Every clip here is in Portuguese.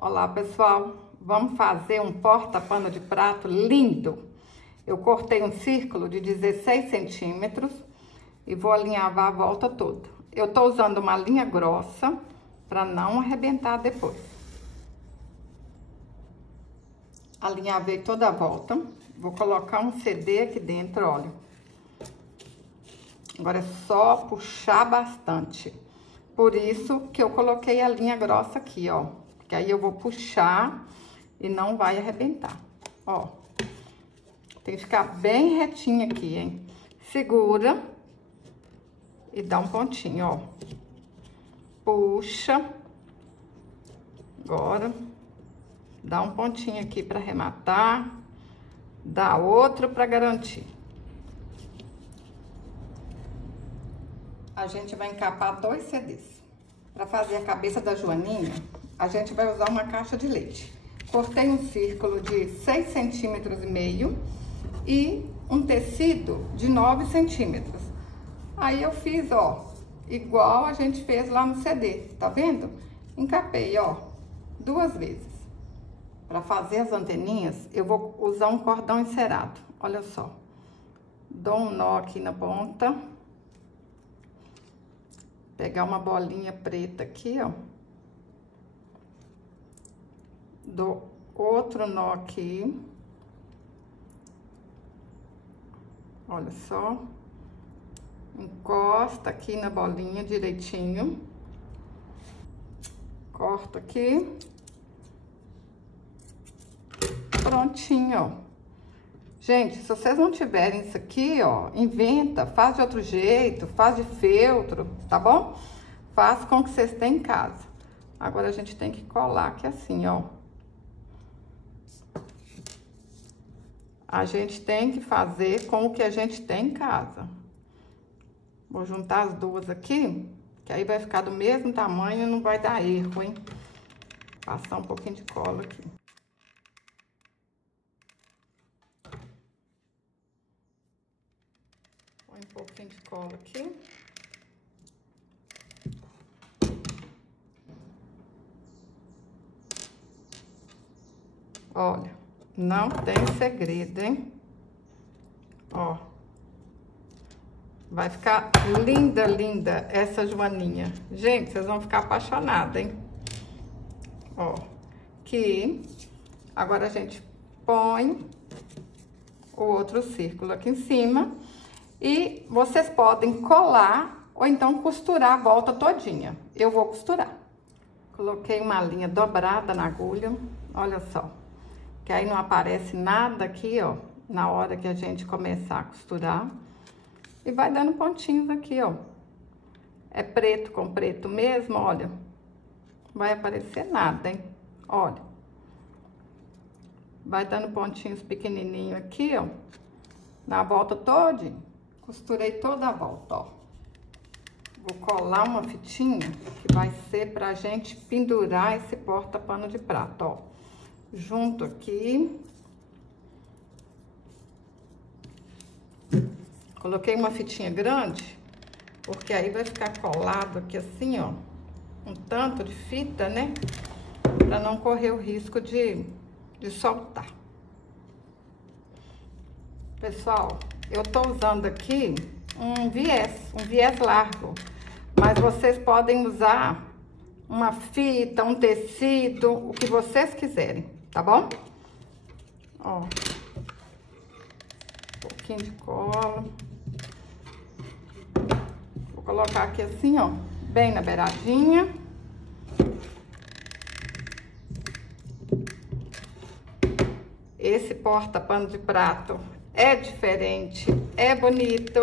Olá pessoal, vamos fazer um porta-pano de prato lindo. Eu cortei um círculo de 16 centímetros e vou alinhavar a volta toda. Eu tô usando uma linha grossa para não arrebentar depois. Alinhavei toda a volta, vou colocar um CD aqui dentro, olha. Agora é só puxar bastante. Por isso que eu coloquei a linha grossa aqui, ó. Que aí eu vou puxar e não vai arrebentar, ó. Tem que ficar bem retinho aqui, hein? Segura e dá um pontinho, ó. Puxa. Agora, dá um pontinho aqui pra arrematar. Dá outro pra garantir. A gente vai encapar 2 CDs. Para fazer a cabeça da joaninha, a gente vai usar uma caixa de leite. Cortei um círculo de 6,5 centímetros e um tecido de 9 centímetros. Aí eu fiz, ó, igual a gente fez lá no CD, tá vendo? Encapei, ó, 2 vezes. Para fazer as anteninhas, eu vou usar um cordão encerado, olha só. Dou um nó aqui na ponta. Pegar uma bolinha preta aqui, ó. Dou outro nó aqui. Olha só. Encosta aqui na bolinha direitinho. Corta aqui. Prontinho, ó. Gente, se vocês não tiverem isso aqui, ó, inventa, faz de outro jeito, faz de feltro, tá bom? Faz com o que vocês têm em casa. Agora a gente tem que colar aqui assim, ó. A gente tem que fazer com o que a gente tem em casa. Vou juntar as duas aqui, que aí vai ficar do mesmo tamanho e não vai dar erro, hein? Passar um pouquinho de cola aqui. Põe um pouquinho de cola aqui. Olha, não tem segredo, hein? Ó. Vai ficar linda, linda essa joaninha. Gente, vocês vão ficar apaixonados, hein? Ó. Aqui. Agora a gente põe o outro círculo aqui em cima. E vocês podem colar ou então costurar a volta todinha. Eu vou costurar. Coloquei uma linha dobrada na agulha, olha só. Que aí não aparece nada aqui, ó, na hora que a gente começar a costurar. E vai dando pontinhos aqui, ó. É preto com preto mesmo, olha. Não vai aparecer nada, hein? Olha. Vai dando pontinhos pequenininhos aqui, ó. Na volta todinha. Costurei toda a volta, ó. Vou colar uma fitinha que vai ser pra gente pendurar esse porta-pano de prato, ó. Junto aqui. Coloquei uma fitinha grande, porque aí vai ficar colado aqui assim, ó. Um tanto de fita, né? Pra não correr o risco de soltar. Pessoal, eu tô usando aqui um viés largo, mas vocês podem usar uma fita, um tecido, o que vocês quiserem, tá bom? Ó, um pouquinho de cola. Vou colocar aqui assim, ó, bem na beiradinha. Esse porta-pano de prato é diferente, é bonito.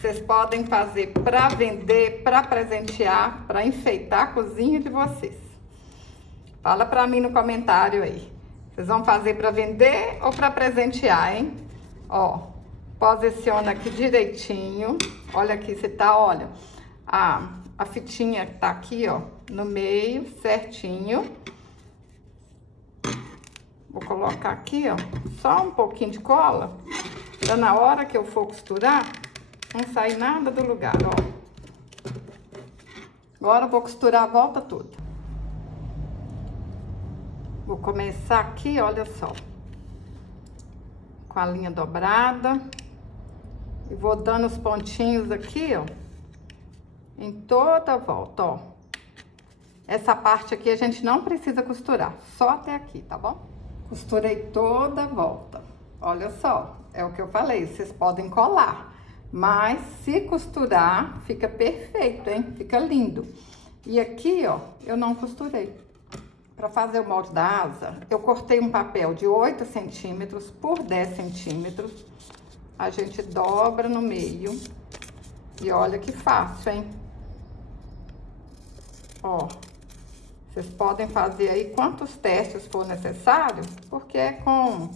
Vocês podem fazer para vender, para presentear, para enfeitar a cozinha de vocês. Fala para mim no comentário aí. Vocês vão fazer para vender ou para presentear, hein? Ó, posiciona aqui direitinho. Olha aqui, você tá, olha, a fitinha tá aqui, ó, no meio, certinho. Vou colocar aqui, ó, só um pouquinho de cola, pra na hora que eu for costurar, não sair nada do lugar, ó. Agora eu vou costurar a volta toda. Vou começar aqui, olha só, com a linha dobrada. E vou dando os pontinhos aqui, ó, em toda a volta, ó. Essa parte aqui a gente não precisa costurar, só até aqui, tá bom? Costurei toda a volta. Olha só, é o que eu falei, vocês podem colar. Mas se costurar, fica perfeito, hein? Fica lindo. E aqui, ó, eu não costurei. Para fazer o molde da asa, eu cortei um papel de 8 centímetros por 10 centímetros. A gente dobra no meio. E olha que fácil, hein? Ó, vocês podem fazer aí quantos testes for necessário, porque é com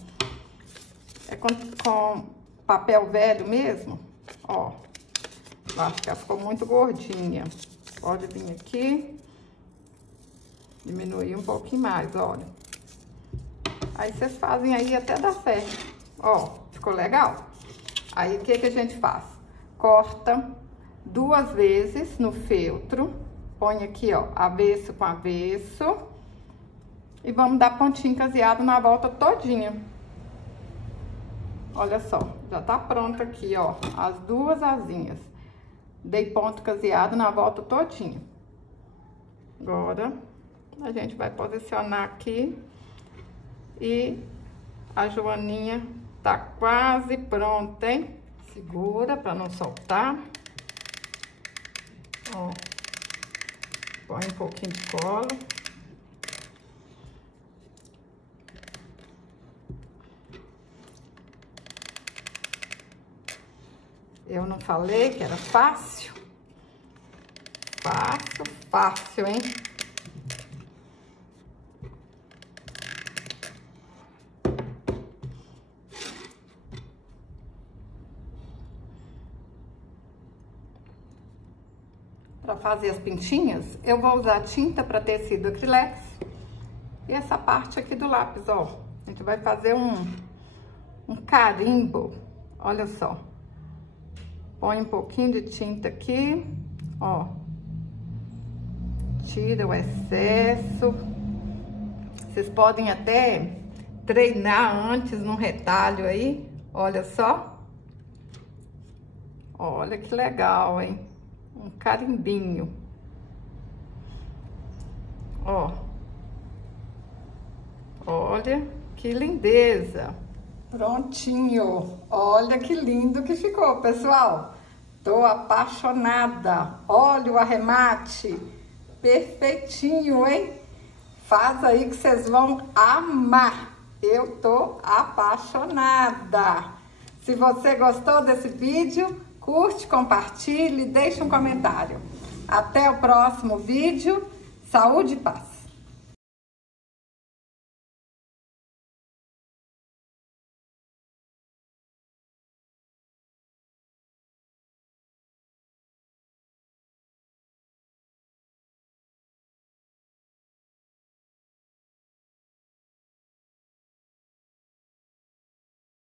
papel velho mesmo. Ó, eu acho que ela ficou muito gordinha. Pode vir aqui, diminuir um pouquinho mais, olha. Aí vocês fazem aí até dar certo. Ó, ficou legal? Aí o que que a gente faz? Corta 2 vezes no feltro, põe aqui, ó, avesso com avesso. E vamos dar pontinho caseado na volta todinha. Olha só, já tá pronto aqui, ó, as 2 asinhas. Dei ponto caseado na volta todinha. Agora, a gente vai posicionar aqui. E a joaninha tá quase pronta, hein? Segura pra não soltar. Ó, põe um pouquinho de cola. Eu não falei que era fácil? Fácil, fácil, hein? Para fazer as pintinhas, eu vou usar tinta para tecido acrylex e essa parte aqui do lápis, ó. A gente vai fazer um carimbo, olha só. Põe um pouquinho de tinta aqui, ó. Tira o excesso. Vocês podem até treinar antes no retalho aí, olha só. Olha que legal, hein? Um carimbinho. Ó. Olha que lindeza. Prontinho. Olha que lindo que ficou, pessoal. Tô apaixonada. Olha o arremate. Perfeitinho, hein? Faz aí que vocês vão amar. Eu tô apaixonada. Se você gostou desse vídeo, curte, compartilhe, deixe um comentário. Até o próximo vídeo. Saúde e paz.